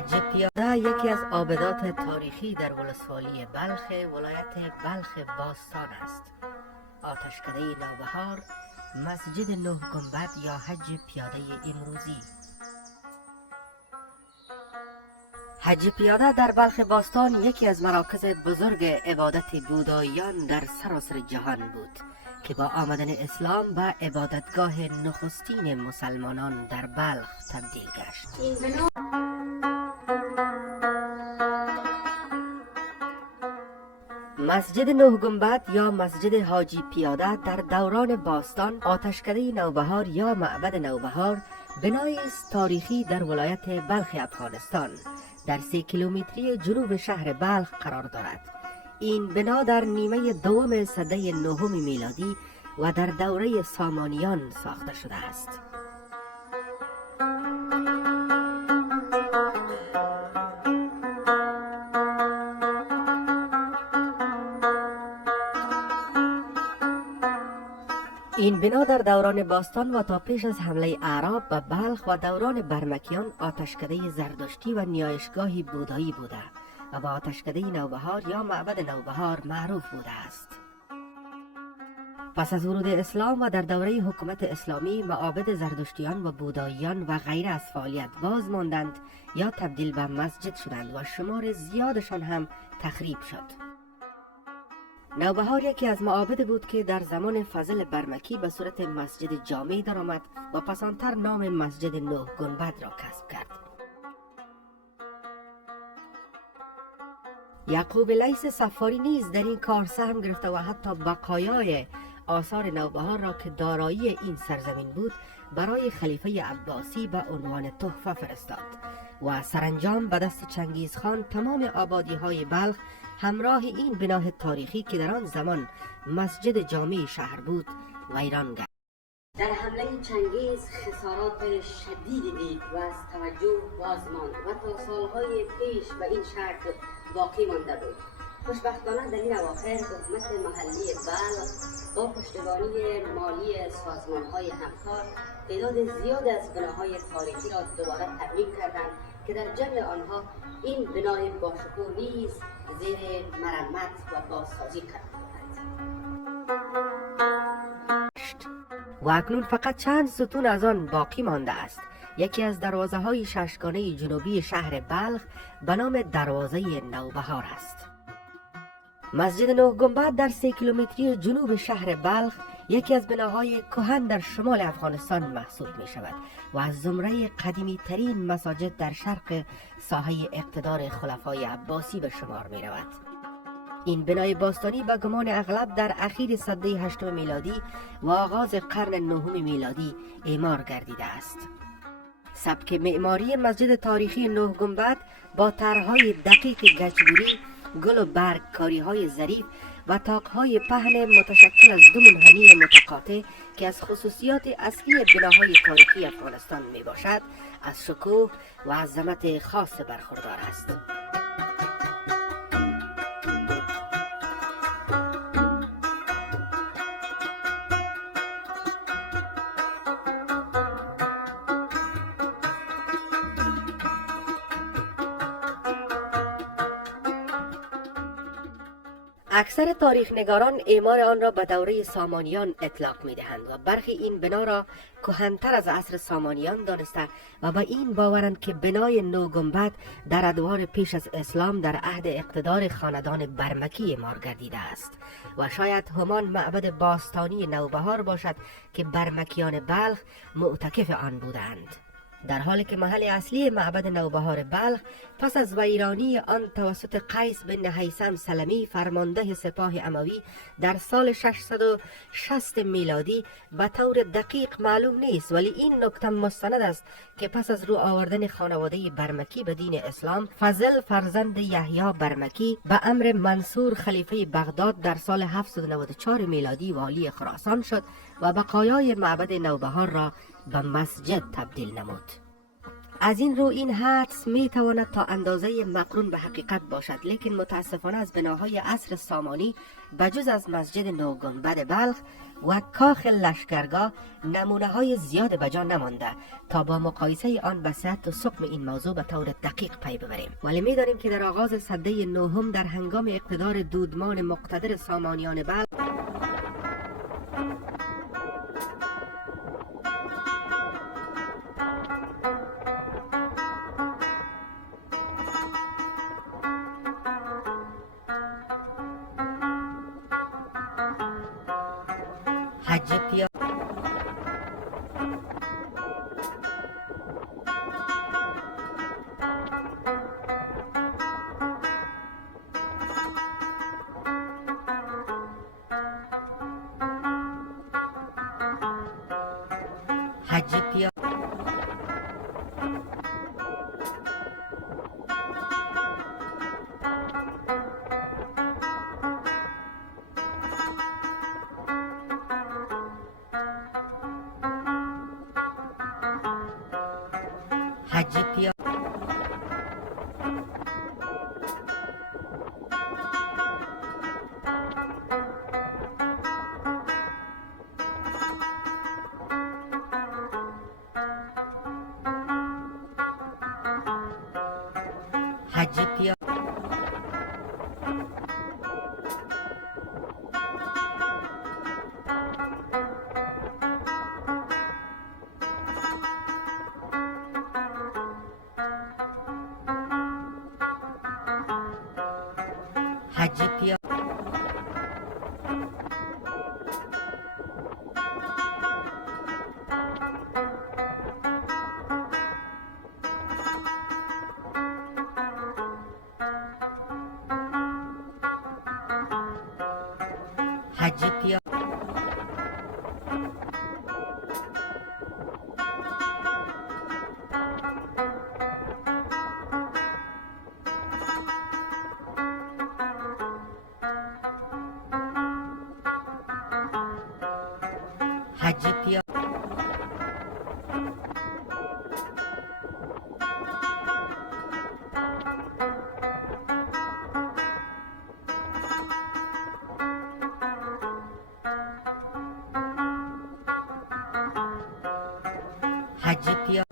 حج پیاده یکی از آبدات تاریخی در ولسوالی بلخ ولایت بلخ باستان است. آتشکده نوبهار، مسجد 9 گنبد یا حج پیاده امروزی. حج پیاده در بلخ باستان یکی از مراکز بزرگ عبادت بوداییان در سراسر جهان بود که با آمدن اسلام به عبادتگاه نخستین مسلمانان در بلخ تبدیل گشت. مسجد 9 گنبد یا مسجد حاجی پیاده در دوران باستان آتشکده نوبهار یا معبد نوبهار بنایی است تاریخی در ولایت بلخ افغانستان در 3 کیلومتری جنوب شهر بلخ قرار دارد. این بنا در نیمه دوم سده 9 میلادی و در دوره سامانیان ساخته شده است. این بنا در دوران باستان و تا پیش از حمله اعراب به بلخ و دوران برمکیان آتشکده زردشتی و نیایشگاه بودایی بوده و به آتشکده نوبهار یا معبد نوبهار معروف بوده است. پس از ورود اسلام و در دوره حکومت اسلامی معابد زردشتیان و بوداییان و غیره از فعالیت باز ماندند یا تبدیل به مسجد شدند و شمار زیادشان هم تخریب شد. نوبهار یکی از معابد بود که در زمان فضل برمکی به صورت مسجد جامع درآمد و پسانتر نام مسجد 9 گنبد را کسب کرد. یعقوب لیث صفاری نیز در این کار سهم گرفته و حتی بقایای آثار نوبهار را که دارایی این سرزمین بود برای خلیفه عباسی به عنوان تحفه فرستاد و سرانجام به دست چنگیزخان تمام آبادی‌های بلخ همراه این بنای تاریخی که در آن زمان مسجد جامع شهر بود ویران گشت. در حمله چنگیز خسارات شدیدی دید و از توجه باز ماند و تا سالهای پیش به این شرط باقی مانده بود. خوشبختانه در این اواخر حکومت محلی بلخ با پشتیبانی مالی سازمان‌های همکار تعداد زیاد از بناهای تاریخی را دوباره ترمیم کردند که در جمع آنها این بنای باشکوه نیز زیر مرمت و بازسازی قرار دارد. و اکنون فقط چند ستون از آن باقی مانده است. یکی از دروازه های ششگانه جنوبی شهر بلخ به نام دروازه نوبهار است. مسجد 9 گنبد در 3 کیلومتری جنوب شهر بلخ یکی از بناهای کهن در شمال افغانستان محسوب می شود و از زمره قدیمی ترین مساجد در شرق ساحه اقتدار خلفای عباسی به شمار می رود. این بنای باستانی به گمان اغلب در اخیر سده 8 میلادی و آغاز قرن 9 میلادی اعمار گردیده است. سبک معماری مسجد تاریخی 9 گنبد با طرح‌های دقیق گچبری، گل و برگ کاری‌های ظریف و طاق‌های پهن متشکل از 2 منحنی متقاطع که از خصوصیات اصلی بناهای تاریخی افغانستان می باشد، از شکوه و عظمت خاص برخوردار است. اکثر تاریخ نگاران اعمار آن را به دوره سامانیان اطلاق می دهند و برخی این بنا را کهن‌تر از عصر سامانیان دانسته و با این باورند که بنای 9 گنبد در ادوار پیش از اسلام در عهد اقتدار خاندان برمکی اعمار گردیده است و شاید همان معبد باستانی نوبهار باشد که برمکیان بلخ معتکف آن بودند، در حالی که محل اصلی معبد نوبهار بلخ پس از ویرانی آن توسط قیس بن هیثم سلمی فرمانده سپاه اموی در سال 660 میلادی به طور دقیق معلوم نیست، ولی این نکته مستند است که پس از رو آوردن خانواده برمکی به دین اسلام، فضل فرزند یحیی برمکی به امر منصور خلیفه بغداد در سال 794 میلادی والی خراسان شد و بقایای معبد نوبهار را به مسجد تبدیل نمود. از این رو این حدس می تواند تا اندازه مقرون به حقیقت باشد، لیکن متاسفانه از بناهای عصر سامانی بجز از مسجد نوگنبد بلخ و کاخ لشکرگاه نمونه های زیاد بجا نمانده تا با مقایسه آن به صحت و سقم این موضوع به طور دقیق پی ببریم. ولی می دانیم که در آغاز سده نهم در هنگام اقتدار دودمان مقتدر سامانیان بلخ حج پیا حج پیا حج پیا حج پیا حج پیا حج پیا حج پیا حج پیا